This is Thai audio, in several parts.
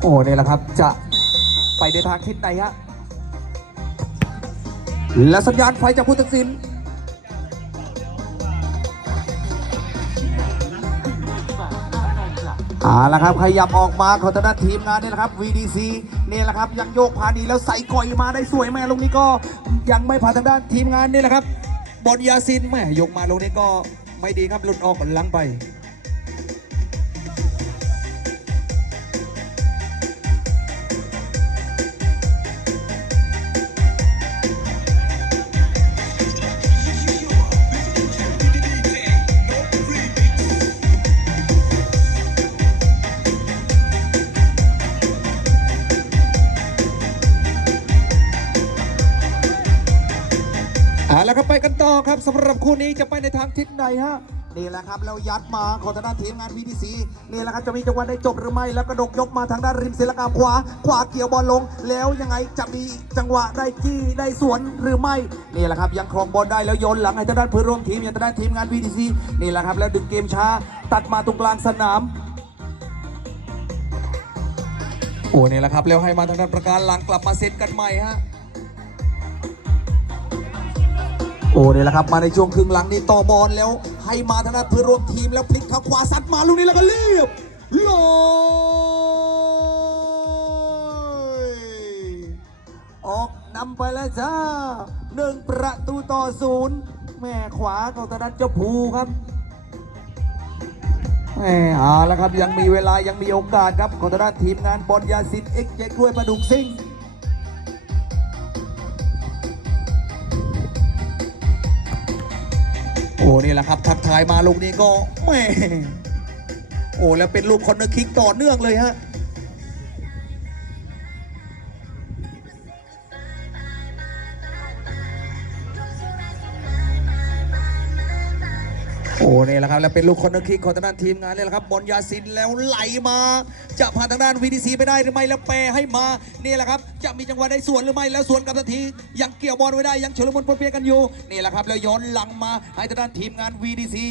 โอ้เนี่ยแหละครับจะไปในทางทิศไหนฮะและสัญญาณไฟจากผู้ตัดสินเอาละครับขยับออกมาของทางด้านทีมงานเนี่แหละครับ VDC เนี่ยแหละครับยังโยกพานีแล้วใส่ก่อยมาได้สวยแม่ลงนี้ก็ยังไม่ผ่านทางด้านทีมงานเนี่แหละครับบอลยาซินแม่ยกมาลงนี้ก็ไม่ดีครับหลุดออกหลังไป เอาละครับไปกันต่อครับสำหรับคู่นี้จะไปในทางทิศไหนฮะนี่แหละครับแล้วยัดมาของทางด้านทีมงาน VDC นี่แหละครับจะมีจังหวะได้จบหรือไม่แล้วกระดกยกมาทางด้านริมศิลกรรมขวาขวาเกี่ยวบอลลง แล้วยังไงจะมีจังหวะได้จี้ได้สวนหรือไม่นี่แหละครับยังครองบอลได้แล้วโยนหลังให้ทางด้านเพื่อนร่วมทีมอย่างทางด้านทีมงาน VDC นี่แหละครับแล้วดึงเกมช้าตัดมาตรงกลางสนามโอ้นี่แหละครับแล้วให้มาทางด้านประการหลังกลับมาเซตกันใหม่ฮะ โอ้เนี่แหละครับ มาในช่วงครึ่งหลังนี่ต่อบอลแล้ว ให้มาทางด้านเพื่อนร่วมทีมแล้วพลิกเข้าขวาซัดมาลูกนี้แล้วก็เรียบลอยออกนำไปแล้วจ้าหนึ่งประตูต่อศูนย์แม่ขวาของทางด้านเจ้าภูครับแม่เอาละครับยังมีเวลายังมีโอกาสครับของทางด้านทีมงานบอลยาซินเอ็กเจกล้วยประดุกซิ่ง อ้นี่แหละครับทักทายมาลูกนี้ก็แม่โอ้แล้วเป็นลูกคอนเนอร์คิกต่อเนื่องเลยฮะ นี่แหละครับ แล้วเป็นลูกคอนเนอร์คิกของทางด้านทีมงานนี่แหละครับบอลยาซินแล้วไหลมา จะผ่านทางด้านวีดีซีไปได้หรือไม่แล้วแปรให้มานี่แหละครับ จะมีจังหวะได้สวนหรือไม่แล้วสวนกับทันทียังเกี่ยวบอลไว้ได้ยังเฉลิมพลปนเพียกันอยู่นี่แหละครับแล้วย้อนหลังมาให้ทางด้านทีมงานวีดีซี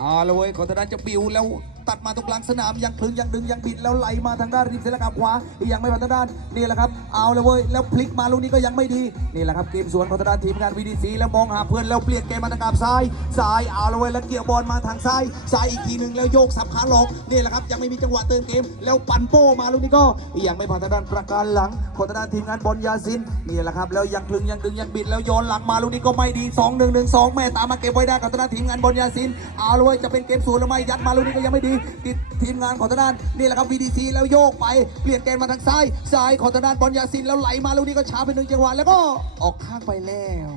อาละเว้ยของทางด้านจะปิวแล้ว ตัดมาตรงกลางสนามยังคลึงยังดึงยังบิดแล้วไหลมาทางด้านริมเส้นกลับขวายังไม่ผ่านทางด้านนี่แหละครับเอาเละเว้ยแล้วพลิกมาลูกนี้ก็ยังไม่ดีนี่แหละครับเกมสวนของทางด้านทีมงาน VDC แล้วมองหาเพื่อนแล้วเปลี่ยนเกมมาทางกลับซ้ายซ้ายเอาละเว้ยแล้วเกี่ยวบอลมาทางซ้ายซ้ายอีกทีหนึ่งแล้วโยกสับขาหลอกนี่แหละครับยังไม่มีจังหวะเติมเกม แล้วปั่นโป้มาลูกนี้ก็ยังไม่ผ่านทางด้านประการหลังของทางด้านทีมงานบอลยาซินนี่แหละครับแล้วยังคลึงยังดึงยังบิดแล้วโยนหลังมาลูกนี้ก็ไม่ดี2 1 1 2แม่ตามมาเก็บไว้ได้กับทางด้านทีมงานบอลยาซินเอาละเว้ยจะเป็นเกมศูนหรือไม่ยัดมาลูกนี้ก็ยังไม่ดีติดทีมงานของทางด้านนี่แหละครับ VDC แล้วโยกไปเปลี่ยนเกมมาทางซ้ายซ้ายของทางด้านบอลยาซินแล้วไหลมาลูกนี้ก็ช้าไปหนึ่งจังหวะแล้วก็ออกข้างไปแล้ว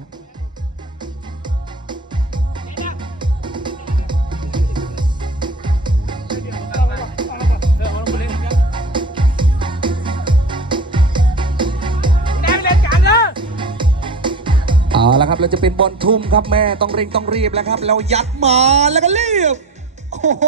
เอาละครับเราจะเป็นบอลทุ่มครับแม่ต้องเร่งต้องรีบแล้วครับแล้วยัดมาแล้วก็เรียบ โอ้โห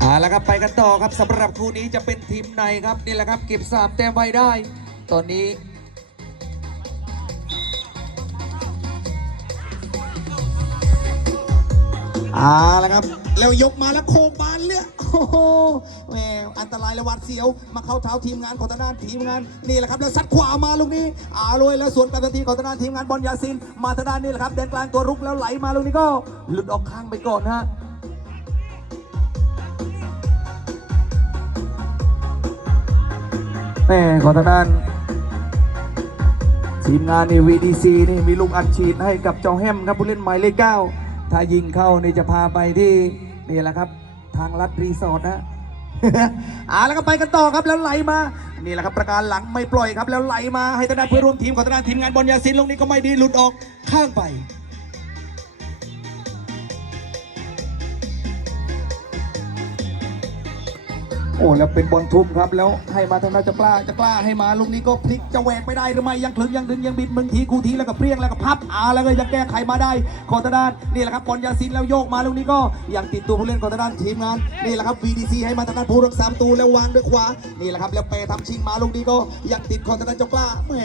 เอาละครับไปกันต่อครับสำหรับคู่นี้จะเป็นทีมไหนครับนี่แหละครับเก็บสามแต้มไว้ได้ ตอนนี้เอาละครับ แล้วยกมาแล้วโคกบานเลือกโอ้โหแหมอันตรายและหวัดเสียว มาเข้าเท้าทีมงานของทางด้านทีมงานนี่แหละครับแล้วซัดขวามาลูกนี้อาเลยแล้วสวนกันทันทีของทางด้านทีมงานบอลยาซิน มาทางด้านนี่แหละครับแดนกลางตัวรุกแล้วไหลมาลูกนี้ก็หลุดออกข้างไปก่อนฮะแม่ของทางด้านทีมงานนี่ VDC นี่มีลูกอัดฉีดให้กับเจ้าแฮมครับผู้เล่นหมายเลขเก้าถ้ายิงเข้านี่จะพาไปที่ นี่แหละครับ ทางลัดรีสอร์ทนะอ่าแล้วก็ไปกันต่อครับแล้วไหลมา นี่แหละครับประการหลังไม่ปล่อยครับแล้วไหลมาให้ตนาเพื่อร่วมทีมของตนาทีมงานบอลยาซินลงนี้ก็ไม่ดีหลุดออกข้างไป โอ้แล้วเป็นบอลทุบครับแล้วให้มาทางด้านจะกล้าจะกล้าให้มาลูกนี้ก็พลิกจะแหวกไปได้หรือไม่ยังถึงยังดึงยังบิดมึงทีกูทีแล้วก็เปรี้ยงแล้วก็พับอาแล้วก็ยังแก้ไขมาได้คอตด้านนี่แหละครับบอลยาซินแล้วโยกมาลูกนี้ก็ยังติดตัวผู้เล่นคอตด้านทีมงานนี่แหละครับ VDC ให้มาทางด้านผู้รักษาประตูแล้ววางด้วยขวานี่แหละครับแล้วเปทำชิงมาลูกนี้ก็ยังติดคอตด้านจ้ากล้าแหม่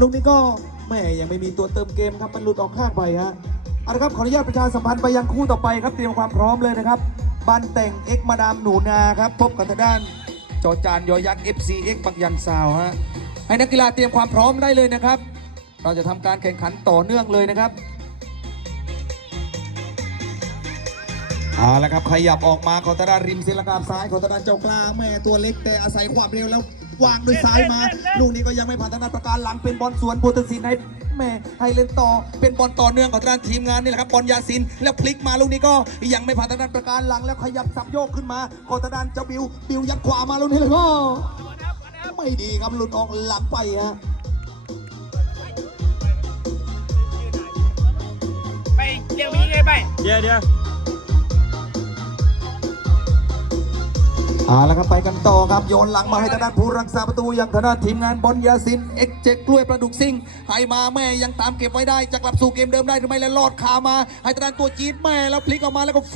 ลูกนี้ก็แม่ยังไม่มีตัวเติมเกมครับมันหลุดออกข้างไปฮะเอาละครับขออนุญาตประชาสัมพันธ์ไปยังคู่ต่อไปครับเตรียมความพร้อมเลยนะครับบันแต่งเอ็กมาดามหนูนาครับพบกับทางด้านจอจานยอยักษ์ FC X ปักยันซาวฮะให้นักกีฬาเตรียมความพร้อมได้เลยนะครับ เราจะทำการแข่งขันต่อเนื่องเลยนะครับเอาละครับขยับออกมาของทาด้านริมเซลกาบซ้ายของทาด้านเจ้ากล้าแม่ตัวเล็กแต่อาศัยความเร็วแล้ว วางด้วยซ้ายมา ลูกนี้ก็ยังไม่ผ่านทางด้านประการหลังเป็นบอลสวนพุทธศิลป์ให้แม่ให้เล่นต่อเป็นบอลต่อเนื่องของทางด้านทีมงานนี่แหละครับบอลยาซินแล้วพลิกมาลูกนี้ก็ยังไม่ผ่านทางด้านประการหลังแล้วขยับสับโยกขึ้นมาของทางด้านเจ้าบิวบิวยัดขวามาลูกนี้เลยก็ไม่ดีครับหลุดออกหลังไปฮะไปเดี๋ยวมีไงไปเดี๋ยวเดี๋ยว เอาละครับไปกันต่อครับโยนหลังมาให้ทางด้านผู้รักษาประตูอย่างทางด้านทีมงานบอลยาซินเอ็กเจกล้วยประดุกซิ่งให้มาแม่ยังตามเก็บไว้ได้จะกลับสู่เกมเดิมได้หรือไม่แล้วลอดคามา ให้ทางด้านตัวจีดแม่แล้วพลิกออกมาแล้วก็โฟ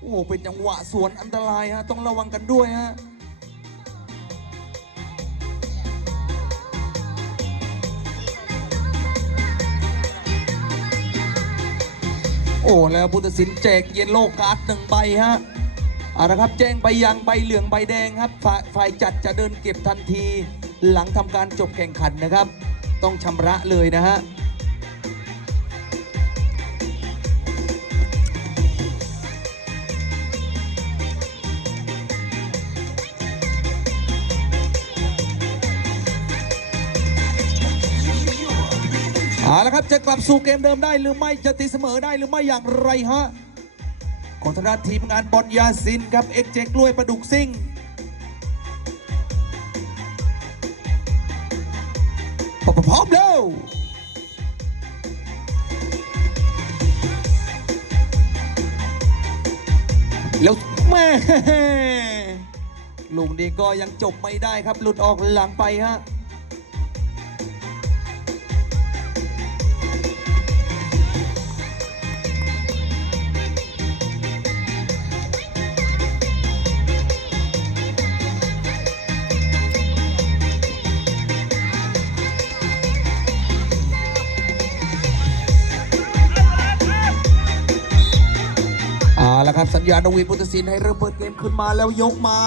โอ้เป็นจังหวะสวนอันตรายฮะต้องระวังกันด้วยฮะ โอ้แล้วพุทธศิลป์แจกเย็นโลการ์ดหนึ่งใบฮะเอาละครับแจ้งใบยังใบเหลืองใบแดงครับฝ่ายฝ่ายจัดจะเดินเก็บทันที หลังทำการจบแข่งขันนะครับ ต้องชำระเลยนะฮะ ครับจะกลับสู่เกมเดิมได้หรือไม่จะตีเสมอได้หรือไม่อย่างไรฮะของทางด้านทีมงานบอลยาซินครับเอ็กเจกล้วยประดุกซิ่งพร้อมแล้วแล้วแม่ลุงดีก็ยังจบไม่ได้ครับ หลุดออกหลังไปฮะ ครับสัญญาณดวีพุทธศิลป์ให้เริ่มเปิดเกมขึ้นมาแล้วยกมา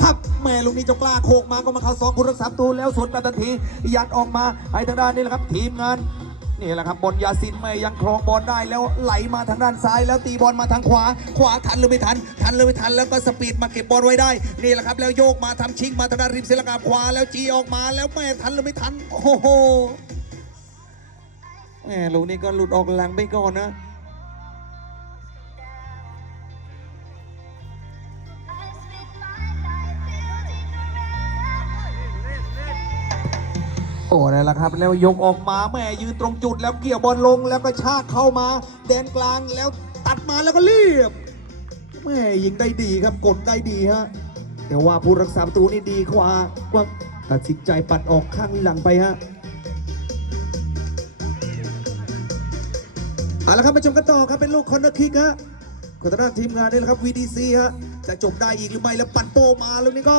พับแม่ลูกนี้เจ้ากล้าโคกมาก็มาเข้าสองผู้รักษาประตูแล้วสวนกันทันทียัดออกมาให้ทางด้านนี้แหละครับ ทีมงานนี่แหละครับบอลยาซินไม่ยังครองบอลได้แล้วไหลมาทางด้านซ้าย แล้วตีบอลมาทางขวา ขวาทันหรือไม่ทัน ทันหรือไม่ทันแล้วก็สปีดมาเก็บบอลไว้ได้ นี่แหละครับแล้วโยกมาทำชิงมาทางด้านริมเสลกาขวาแล้วจีออกมาแล้วแม่ทันหรือไม่ทันโอ้โหแม่ลูกนี้ก็หลุดออกหลังไปก่อนนะ โอ้นั่ะครับ แล้วยกออกมาแม่ยืนตรงจุดแล้วเกี่ยวบอลลงแล้วก็ชากเข้ามา แดนกลางแล้วตัดมาแล้วก็เรียบแม่ยิงได้ดีครับกดได้ดีฮะแต่ว่าผู้รักษาประตูนี่ดีกว่ากว่าตัดสินใจปัดออกข้างหลังไปฮะเอาละครับมาชมกันต่อครับเป็นลูกคอนเนอร์คิกฮะของทางด้าทีมงานนี่แหละครับ VDC ฮะจะจบได้อีกหรือไม่แล้วปัดโปมาแล้วนี่ก็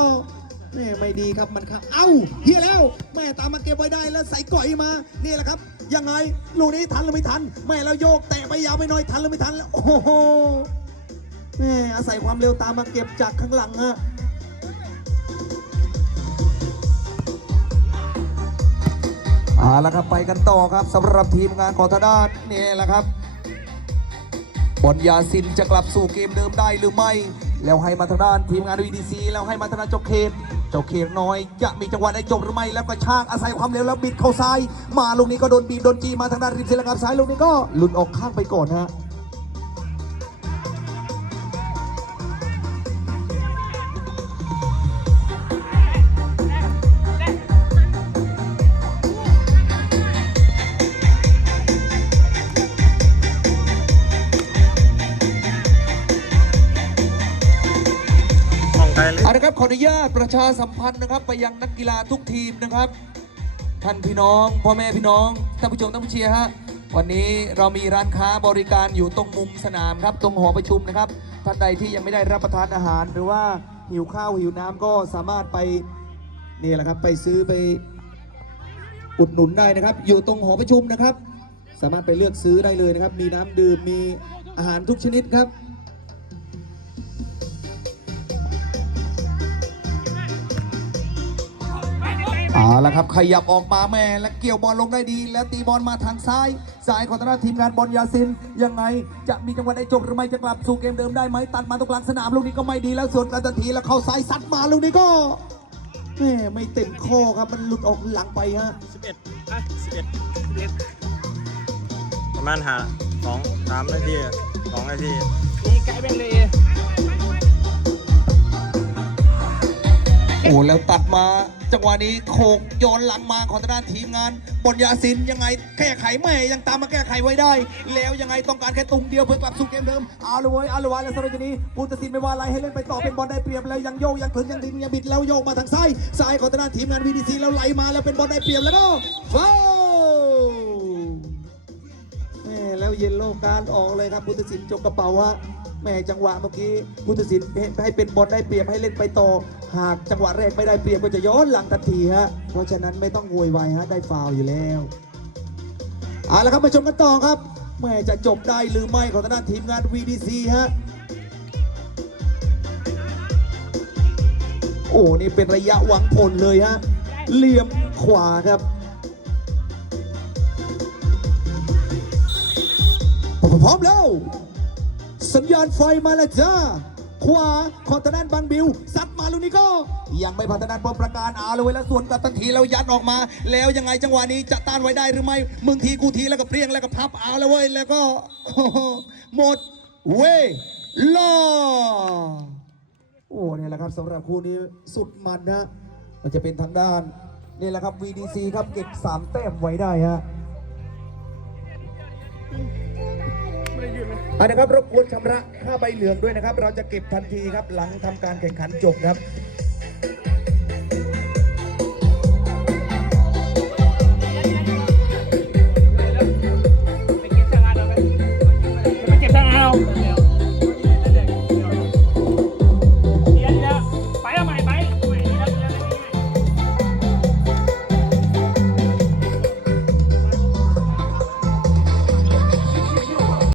แม่ไม่ดีครับมันครับเอ้าเฮียแล้ว แม่ตามมาเก็บไว้ได้แล้วใส่ก่อยมานี่แหละครับ ยังไงลูกนี้ทันหรือไม่ทัน แม่แล้วโยกแตะไปยาวไปหน่อยทันหรือไม่ทันแล้วโอ้โหแม่อาศัยความเร็วตามมาเก็บจากข้างหลังฮะเอาละครับไปกันต่อครับสำหรับทีมงานของทางด้านนี่แหละครับบอลยาซินจะกลับสู่เกมเดิมได้หรือไม่ แล้วให้มาทางด้านทีมงาน VDC แล้วให้มาทางด้านจ้าเคนเจ้าเคนน้อย จะมีจังหวะได้จบหรือไม่แล้วก็ช่างอาศัยความเร็วแล้วบิดเข้าซ้าย มาลูกนี้ก็โดนบีบโดนจีมาทางด้านริมเส้นกับซ้ายลูกนี้ก็หลุดออกข้างไปก่อนฮะ นุญาตประชาสัมพันธ์นะครับ ไปยังนักกีฬาทุกทีมนะครับ ท่านพี่น้องพ่อแม่พี่น้องท่านผู้ชมท่านผู้เชียร์ฮะวันนี้เรามีร้านค้าบริการอยู่ตรงมุมสนามครับ ตรงหอประชุมนะครับท่านใดที่ยังไม่ได้รับประทานอาหาร หรือว่าหิวข้าวหิวน้ำก็สามารถไปนี่แหละครับไปซื้อไปอุดหนุนได้นะครับ อยู่ตรงหอประชุมนะครับ สามารถไปเลือกซื้อได้เลยนะครับ มีน้ำดื่มมีอาหารทุกชนิดครับ เอาละครับขยับออกมาแม่และเกี่ยวบอลลงได้ดี แล้วตีบอลมาทางซ้ายซ้ายของทางด้านทีมงานบอลยาซิน ยังไงจะมีจังหวะได้จบหรือไม่จะกลับสู่เกมเดิมได้ไหมตัดมาตรงกลางสนามลูกนี้ก็ไม่ดีแล้วส่วนการตัดทีแล้วเข้าซ้ายซัดมาลูกนี้ก็แม่ไม่เต็มข้อครับมันหลุดออกหลังไปฮะ11อะ11ประมาณหาสองสามนาทีสองนาทีนี่ไกลเป็นเลยโอ้แล้วตัดมา จังหวะนี้โขกโยนหลังมาของทางด้านทีมงานบอลยาซินยังไงแก้ไขไม่ยังตามมาแก้ไขไว้ได้ แล้วยังไงต้องการแค่ตุงเดียวเพื่อกลับสู่เกมเดิมเอาลยเว้ยเอาลยเว้ยแล้วสำหรับทีนี้ผู้ตัดสินไม่ว่าอะไรให้เล่นไปต่อเป็นบอลได้เปรียบแล้วยังโยกยังถึงยังดึงยังบิดแล้วโยกมาทางซ้ายซ้ายของทางด้านทีมงานวีดีซีแล้วไหลมาแล้วเป็นบอลได้เปรียบแล้วก็ฟาวแม่แล้วเยลโล่การออกเลยครับผู้ตัดสินจกกระเป๋าฮะ แม่จังหวะเมื่อกี้ผู้ตัดสินให้เป็นบอลได้เปรียบให้เล่นไปต่อ หากจังหวะแรกไม่ได้เปรียบก็จะย้อนหลังทันทีฮะเพราะฉะนั้นไม่ต้องโวยวายฮะได้ฟาวอยู่แล้วเอาละครับมาชมกันต่อครับแม่จะจบได้หรือไม่ของทางด้านทีมงาน VDC ฮะโอ้นี่เป็นระยะหวังผลเลยฮะเหลี่ยมขวาครับพร้อมแล้ว สัญญาณไฟมาแล้วจ้า ขวาของทางด้านบังบิวซัดมาลูกนี้ก็ ยังไม่พัฒนาป้อมประการอาเลยแล้วส่วนกับทันทีแล้วยัดออกมา แล้วยังไงจังหวะนี้จะต้านไว้ได้หรือไม่มึงทีกูทีแล้วก็เปรี้ยงแล้วก็พับอาแล้วเว้ยแล้วก็หมดเว้ยล่อโอ้เนี่ยแหละครับสำหรับคู่นี้สุดมันนะมันจะเป็นทางด้านนี่แหละครับ VDC ครับเก็บสามแต้มไว้ได้ฮะ อันนะครับรบกวนชำระค่าใบเหลืองด้วยนะครับ เราจะเก็บทันทีครับหลังทำการแข่งขันจบครับ